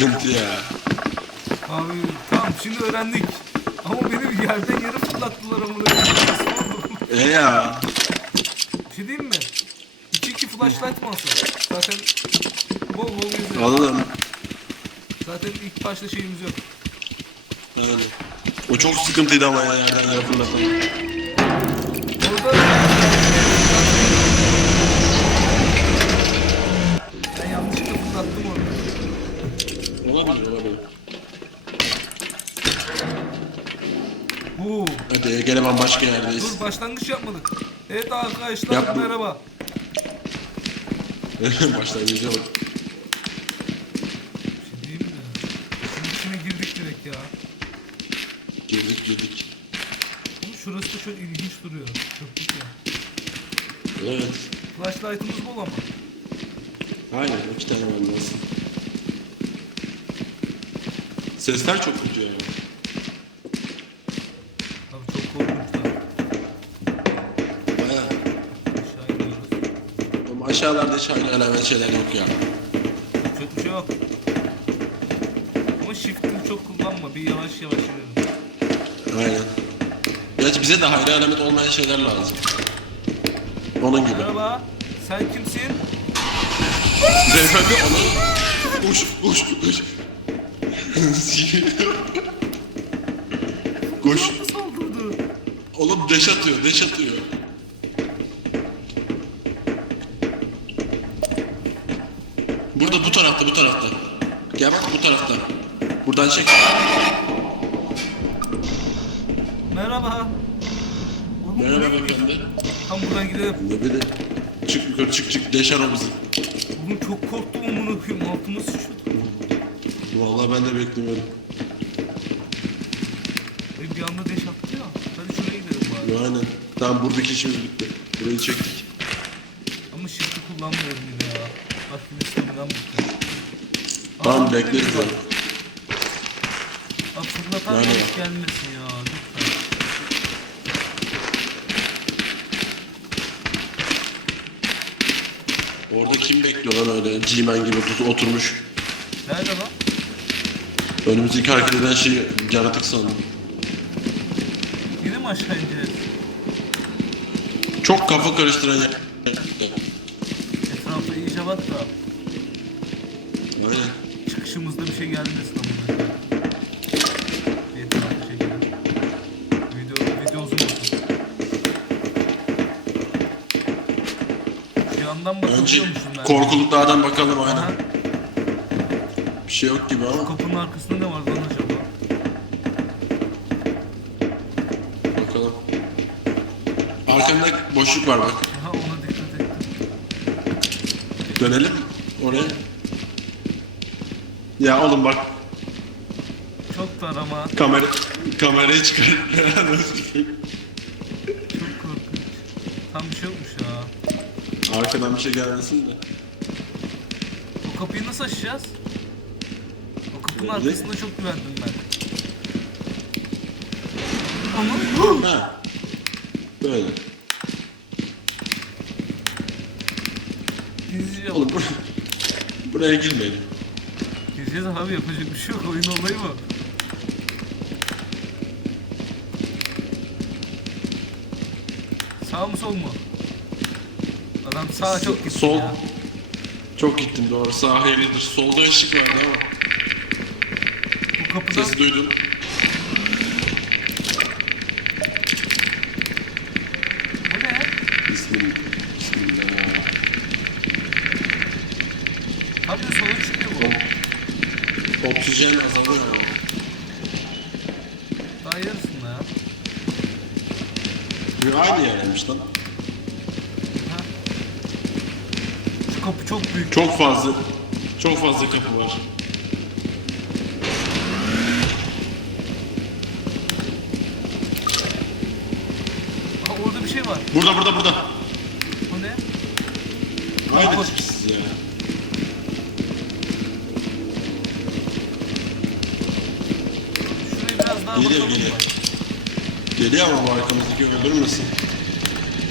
sıkıntı ya. Abi tamam şimdi öğrendik. Ama beni yerden yere fırlattılar amına? E ya. Bir şey diyeyim mi? 2-2 flashlight mı alsam? Zaten bol bol geziyor. Alalım. Zaten ilk başta şeyimiz yok. Yani. O çok sıkıntıydı ama ya yerden yere fırlatan. Orada ben yanlışlıkla fırlattım orada. Olabilir olabilir. Oo. Gene bambaşka yerdeyiz. Dur başlangıç yapmadık. Evet arkadaşlar Yap. merhaba. Başlangıca bak. Şey diyeyim mi? Şunun içine girdik direkt ya. Girdik girdik. Oğlum şurası da çok ilginç duruyor. Köprük ya. Evet. Flashlight'ımız bol ama. Aynen iki tane var lazım. Sesler çok kötü yani. Abi çok korkunç da. Baya. Aşağı iniyoruz. Ama aşağılarda hiç aynı alamet şeyler yok ya. Çok bir şey yok. Ama shift'ini çok kullanma. Bir yavaş yavaş inelim. Aynen. Gerçi bize de hayra alamet olmayan şeyler lazım. Onun gibi. Merhaba. Sen kimsin? Beyefendi onu... Koş, koş, koş. koş. Saldırdı? Oğlum deş atıyor, deş atıyor. Burada bu tarafta, bu tarafta. Gel bak bu tarafta. Buradan çek. Merhaba. Oğlum, Merhaba buraya beyefendi. Tam buradan gidelim. Ne bileyim. Çık yukarı çık çık deşer o bizi. Oğlum çok korktum amına koyayım. Altıma sıçradı. Vallahi ben de beklemiyorum. E, bir anda deş attı ya. Hadi şuraya gidelim bari. Aynen. Tamam buradaki işimiz bitti. Burayı çektik. Tamam bekleriz ya. Bak fırlatan Yani ya. gelmesin ya lütfen. Orada kim bekliyor lan öyle G-Man gibi tut- oturmuş. Nerede lan? Önümüzdeki hareket eden şey yaratık sandım. Yine mi aşağı ineceğiz? Çok kafa karıştıran yer. Etrafa iyice bak da Çıkışımızda bir şey koyayım. Bir etrafa çekelim. Video, video uzun olsun. Şu yandan Önce bakabiliyormuşum ben. korkuluklardan bakalım aynen. Aha, Bir şey yok gibi ama kapının arkasında ne var lan acaba? bakalım. Arkanda boşluk var bak. Aha ona dikkat et. Dönelim oraya. Ya oğlum bak Çok dar ama kamera kamerayı çıkar. çok korkunç. Tam bir şey yokmuş ya. Arkadan bir şey gelmesin de. O kapıyı nasıl açacağız? O kapının bileyim. arkasında çok güvendim ben. Ama Ha. Böyle. izleyeceğim. Oğlum buraya, buraya girmeyin. Gireceğiz abi yapacak bir şey yok. Oyun olayı bu. Sağ mı sol mu? Adam sağa çok gitti Sol. ya. Çok gittim doğru. Sağ hayırlıdır. Solda ışık vardı ama. Bu kapıdan Sesi duydum. bu ne? Bismillah. Bismillah. Abi de sola çıkıyor bu. O- Oksijen azalıyor ama. Daha yarısında ya. Bir Aynı yermiş lan. Şu kapı çok büyük. Çok fazla. Çok fazla kapı var. Geliyor geliyor. Geliyor ama bu arkamızdaki öldürmesin.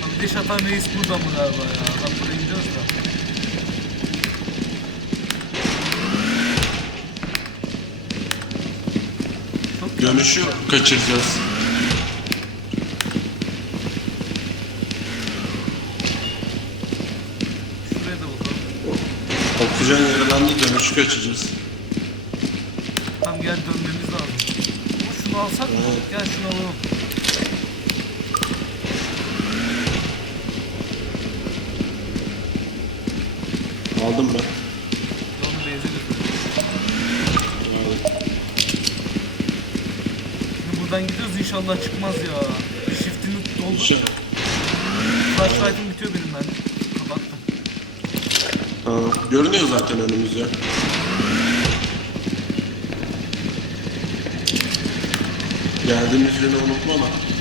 Abi deş atan reis burada mı galiba ya? Lan buraya gidiyoruz da. Dönüşü kaçıracağız. Şuraya da bakalım. Oksijen yaralandı dönüşü kaçıracağız. Tamam gel dönmemiz şunu alsak mı? Gel şunu alalım. Aldım ben. Onu. Aldım. Şimdi buradan gidiyoruz inşallah çıkmaz ya. Shift'ini doldur. Şey, Flashlight'ım bitiyor benim ben. Kapattım. Tamam. Görünüyor zaten önümüzde. Geldiğimiz günü unutma lan.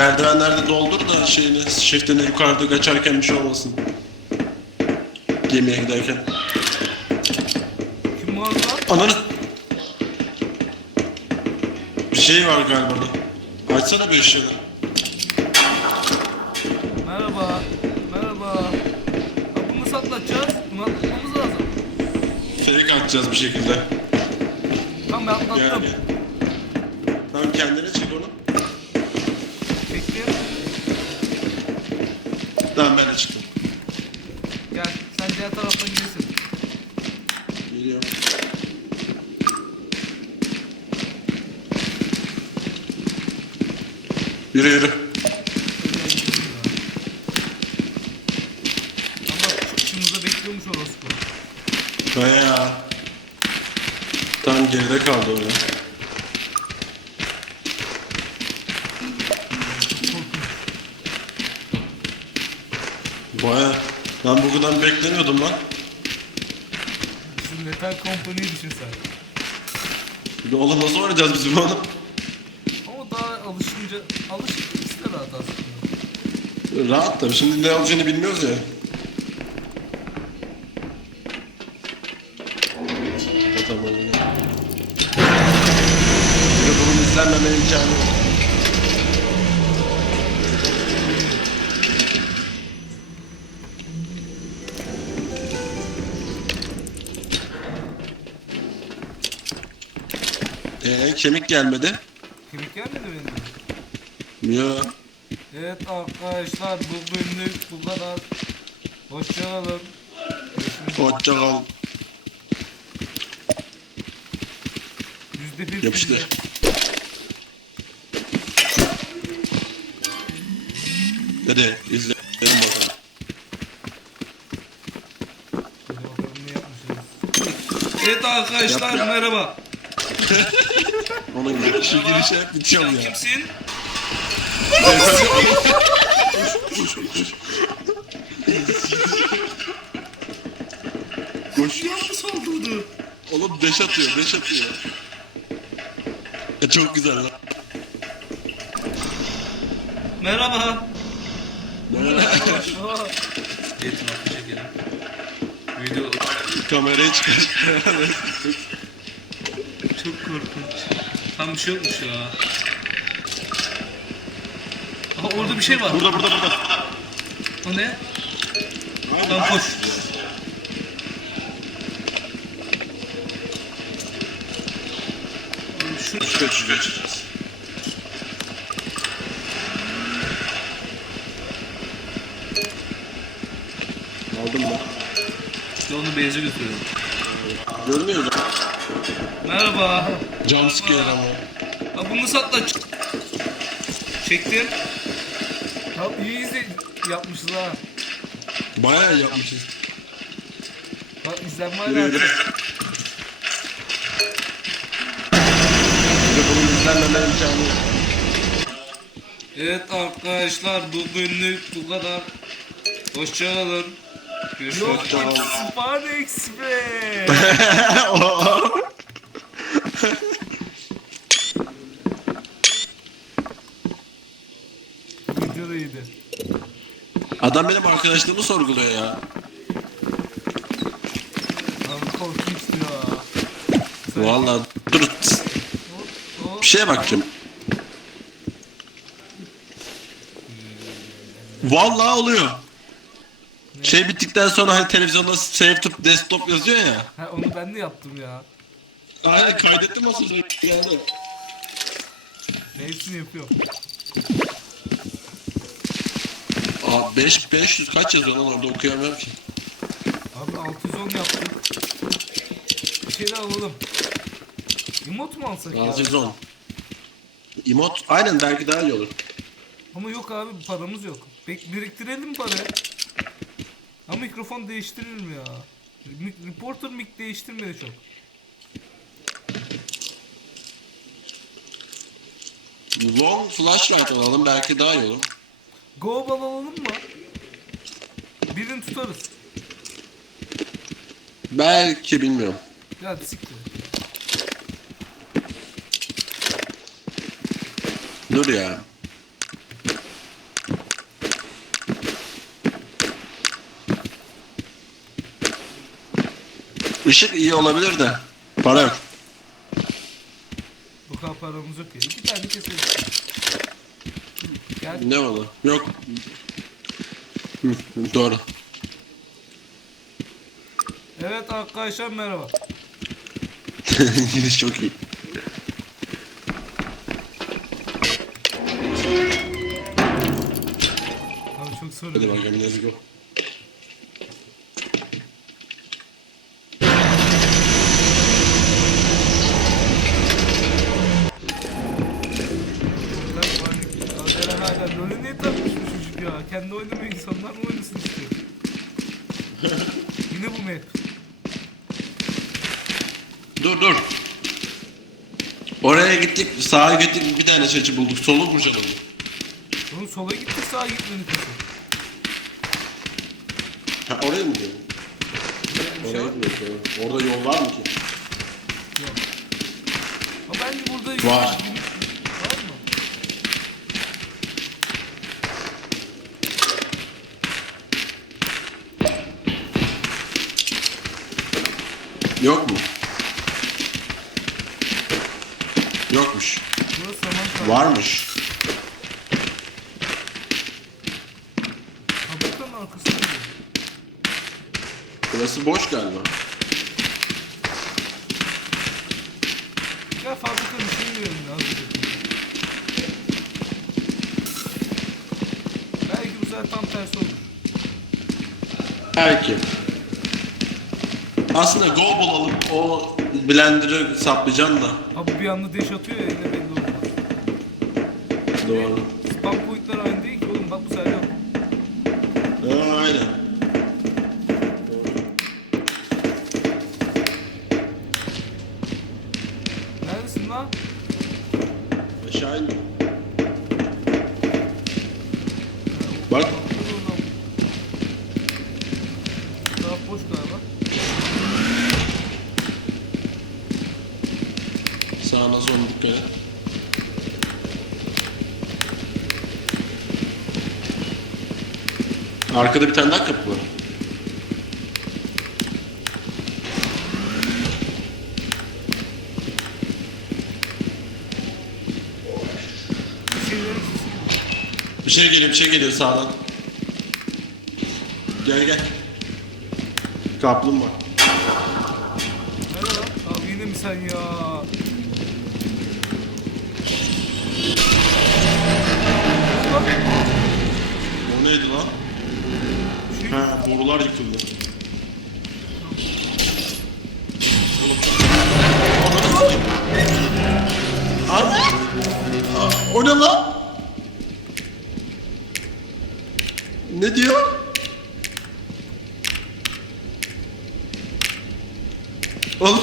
Merdivenlerde doldur da şeyini, shiftini yukarıda kaçarken bir şey olmasın. Gemiye giderken. Kim var lan? Ananı! Bir şey var galiba da. Açsana bir ışığını. Merhaba. Merhaba. Ha, bunu nasıl atlatacağız? Bunu atlatmamız lazım. Fake atacağız bir şekilde. Tamam ben atlattım. Yani. Tamam kendine çek onu. Bekle. Tamam ben de çıktım. Gel. Sen diğer taraftan girsin. Geliyorum. Yürü yürü. Ama bekliyormuş orospu. Baya. Tam geride kaldı öyle. Baya. Ben bugünden beklemiyordum lan. Şu Metal Company'yi düşün sen. Bir de Oğlum nasıl oynayacağız biz bunu? Ama daha alışınca alışık ikisi de rahat aslında. Rahat tabii. Şimdi ne olacağını bilmiyoruz ya. Bunun izlenmeme imkanı yok. Ee, kemik gelmedi. Kemik gelmedi benim. Ya. Evet arkadaşlar bugünlük bu kadar. Hoşçakalın. Görüşmek üzere. Hoşça kal. Yüzde bir Yapıştır. size. Hadi izleyelim bakalım. Evet arkadaşlar Yap ya. merhaba. Onun gibi. Şu girişe ya. Kimsin? Koş. Yanlış saldırdı. Oğlum deş atıyor, deş atıyor. Ya çok güzel lan. Merhaba. Merhaba. Aa, Etrafı çekelim. Video Kamerayı çıkar. çok korkunç. Tam bir şey yokmuş ya. Aha orada bir şey var. burada burada burada. O ne? Tamam koş. Şu Şuraya şuraya çıkacağız. Aldım mı? onu beyze götürüyorum. Görünüyor zaten. Merhaba. Jump scare ama. Ha bunu satla. Çektim. Ya iyi izle yapmışız ha. Bayağı yapmışız. Bak izlenme hala. Bir de bunun izlenmeme imkanı yok. Evet arkadaşlar bugünlük bu kadar. Hoşçakalın. Görüşmek Yok, üzere. tamam. Spar Express. Video da iyiydi. Adam benim arkadaşlığımı sorguluyor ya. Abi korkunçtu ya. Vallahi dur bir şeye bakacağım. Vallahi oluyor. Şey bittikten sonra hani televizyonda save to desktop yazıyor ya. Ha, onu ben de yaptım ya. Aynen kaydettim o sırada geldi. Hepsini yapıyorum. Aa 5 500 kaç yazıyor lan orada okuyamıyorum ki. Abi 610 yaptık. Bir şeyler alalım. Emot mu alsak ya? 610. Emot aynen belki daha iyi olur. Ama yok abi paramız yok. Bek biriktirelim parayı. Ama mikrofon değiştirir mi ya? Mik- Reporter mic değiştirmedi çok. Long flashlight alalım belki daha iyi olur. Global alalım mı? Birini tutarız. Belki bilmiyorum. Ya siktir. Dur ya. Işık iyi olabilir de. Para yok. Bu kadar paramız yok ya. İki tane keselim. Gel. Ne oldu? Yok. Doğru. Evet arkadaşlar merhaba. Giriş çok iyi. Abi çok sorun. Hadi bakalım let's go. Kendi oynamıyor insanlar mı oynasın istiyor? Yine bu map. Dur dur. Oraya gittik, sağa gittik, bir tane çeçi bulduk. Solu kurcaladık. Oğlum sola gittik sağa gitmedik? Ha oraya mı şey Oraya gitmiyorsun. Orada yol var mı ki? Yok. Ama bence burada Var. Var mı? Yok mu? Yokmuş. Varmış. Fabrikanın arkasında mı? Burası boş galiba. Gel fabrikanın içine girelim ya. Belki bu sefer tam tersi olur. Belki. Aslında go bulalım. O blender'ı saplayacaksın da. Abi bir anda deş atıyor ya yine belli olmaz. Doğru. Spam boyutlar aynı değil ki oğlum bak bu sefer yok. Ha, aynen. Neredesin lan? Aşağı in. Bak. Taraf boş galiba. Sağına son dikkat et. Arkada bir tane daha kapı var. Bir şey geliyor, bir şey geliyor sağdan. Gel gel. Kaplumbağa. Nerede lan? Abi yine mi sen ya? O neydi lan? Ha, borular yıkıldı. Aa, O ne lan? Ne diyor? Oğlum.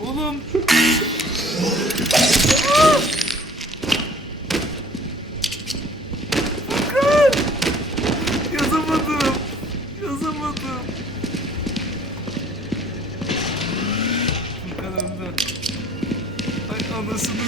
Oğlum. Furkan! Yazamadım. Yazamadım. Furkan öldü. Ay anasını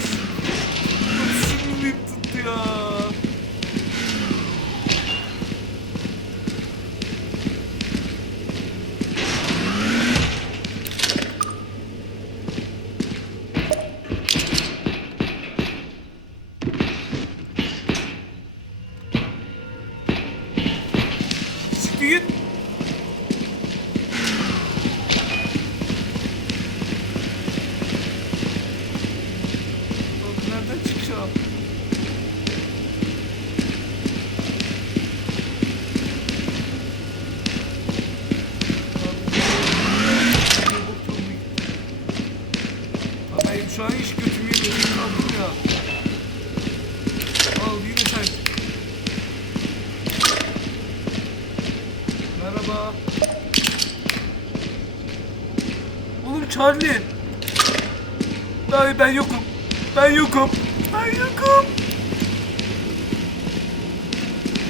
hiç götümü kaldım ya. Al yine sen. Merhaba. Oğlum Charlie. Hayır ben yokum. Ben yokum. Ben yokum.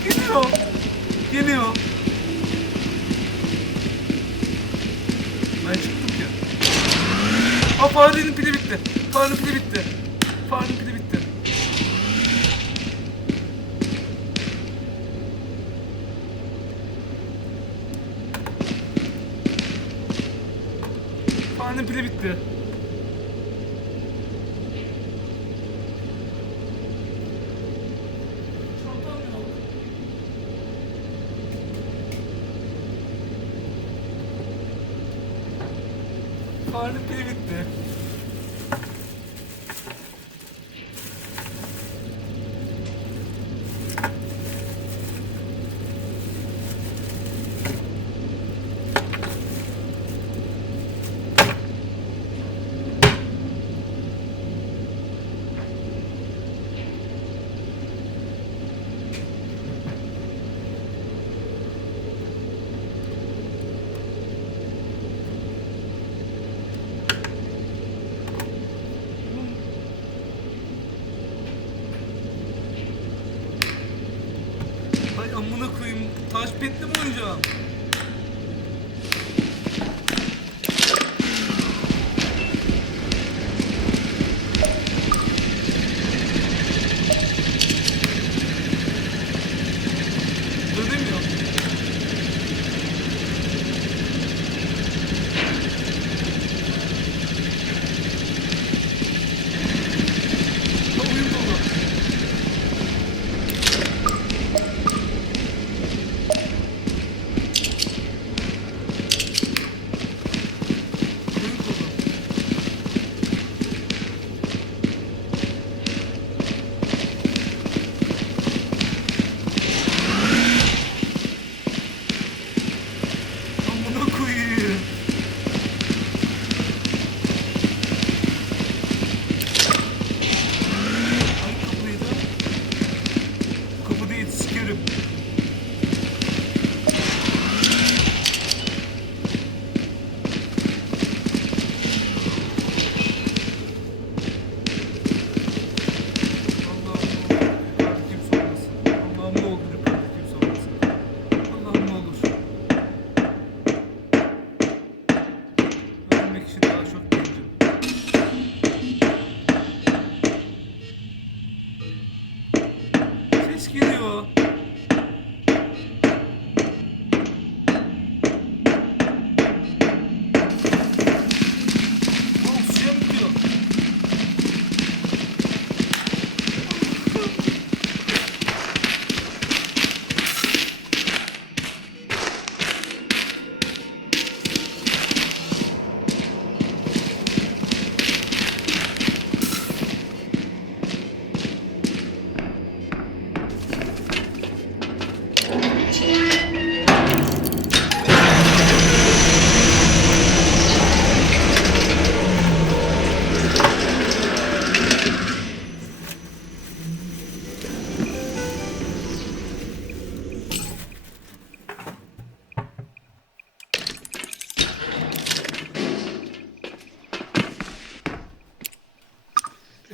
Geliyor. Geliyor. Ben çıktım ya. Aa farenin pili bitti. Farenin pili bitti. Farenin pili bitti. Farenin pili bitti. Farenin pili bitti. Ay amına koyayım. Taş petli mi oynayacağım?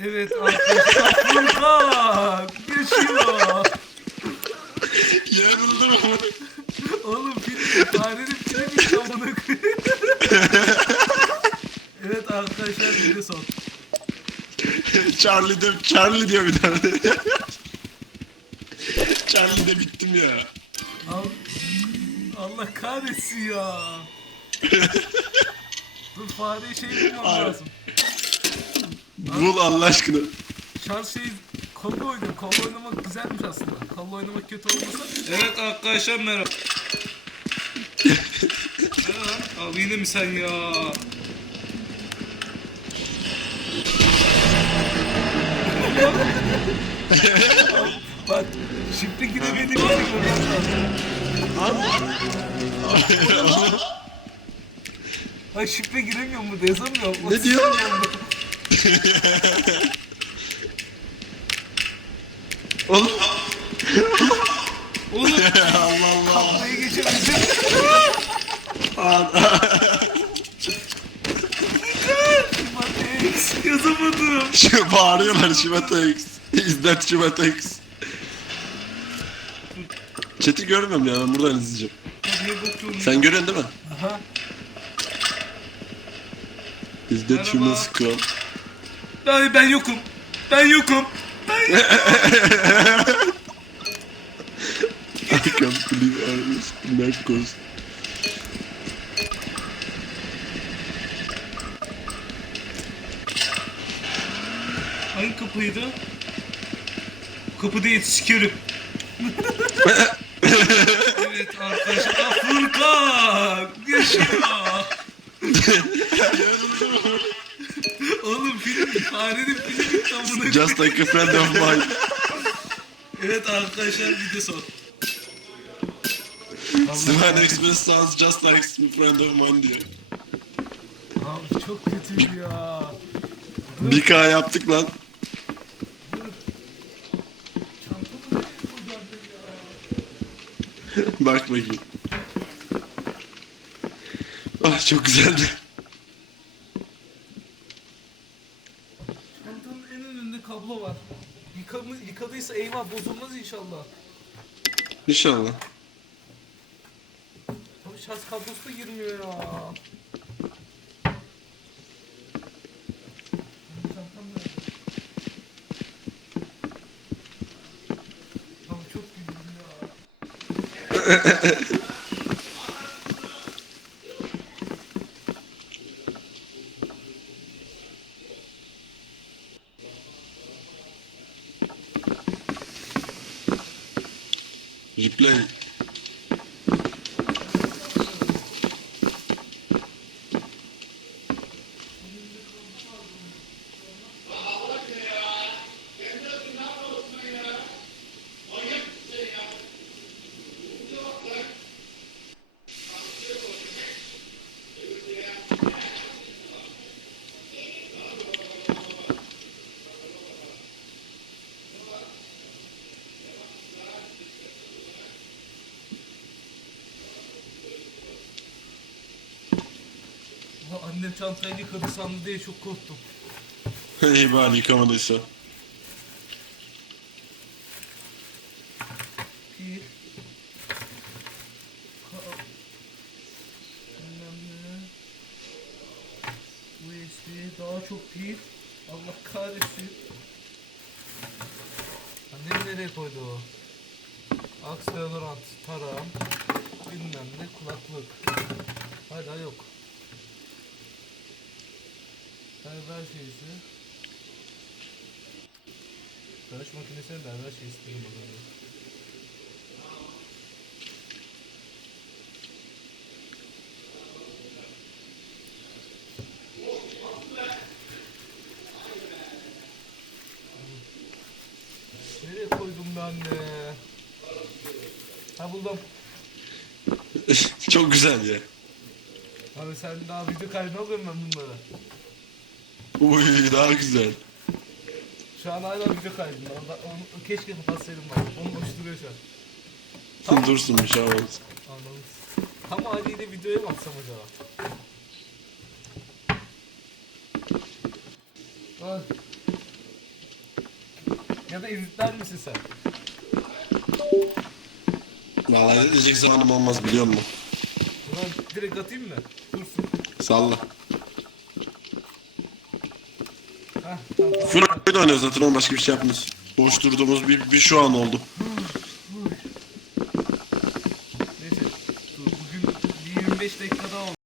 Evet arkadaşlar Furkan yaşıyor. Yarıldım ama. Oğlum film farenin filmi işte amına koyayım. Evet arkadaşlar bir de son. Charlie de Charlie diyor bir tane. Charlie de bittim ya. Al, Allah kahretsin ya. Dur fareyi şey bulmam Abi. lazım. Bul Allah aşkına. Charles şey kollu oynuyor. Kollu oynamak güzelmiş aslında. Kollu oynamak kötü olmasa. Evet arkadaşlar merhaba. Ha, abi yine mi sen ya? Bak şimdi gidemediğim için Ay şifre giremiyorum burada yazamıyorum. Ne diyor? Oğlum. Oğlum Allah Allah. kapıyı geçemedim. Matrix yazamadım. Şu bağırıyorlar Shibata X. Is that Shibata X? Chat'i görmüyorum ya ben buradan izleyeceğim. Sen görüyorsun değil mi? Aha. Is that Ay ben yokum. Ben yokum. Ben yokum. I can't believe I was Narcos. Hangi kapıydı? Kapı değil sikerim. evet arkadaşlar Furkan yaşıyor. Oğlum film farenin filmi bitti amına. Just like a friend of mine. Evet arkadaşlar video son. Sven Express sounds just like a friend of mine diyor. Abi çok kötü ya. Bir K yaptık lan. Bak bakayım. Ah çok güzeldi. Bozulmaz inşallah. İnşallah. Abi şarj kablosu da girmiyor ya. Abi çok güldüm ya. Replay. Ulan çantayı yıkadı sandı diye çok korktum. İyi bari yıkamadıysa. Ne. USB daha çok pil. Allah kahretsin. Annem nereye koydu o? Aks deodorant, tarağım, bilmem ne kulaklık. Hala yok. Berber şeysi. Tıraş makinesine berber şeysi değil mi? Nereye koydum ben de? Ha buldum. çok güzel ya. Abi sen daha video kaydı alıyorum ben bunları. Uy daha güzel. Şu an hala video kaydında. Orada, onu, keşke kapatsaydım bak. Onu uçturuyor şu an. Dursun bir şey olmaz. Anladım. Tam haliyle videoya mı atsam acaba? Ya da editler misin sen? Vallahi edecek zamanım olmaz biliyor musun? Ulan direkt atayım mı? Dursun. Salla. Hah tamam tamam. Full oyun oynuyoruz zaten oğlum başka bir şey yapmıyoruz. Boş durduğumuz bir, bir şu an oldu.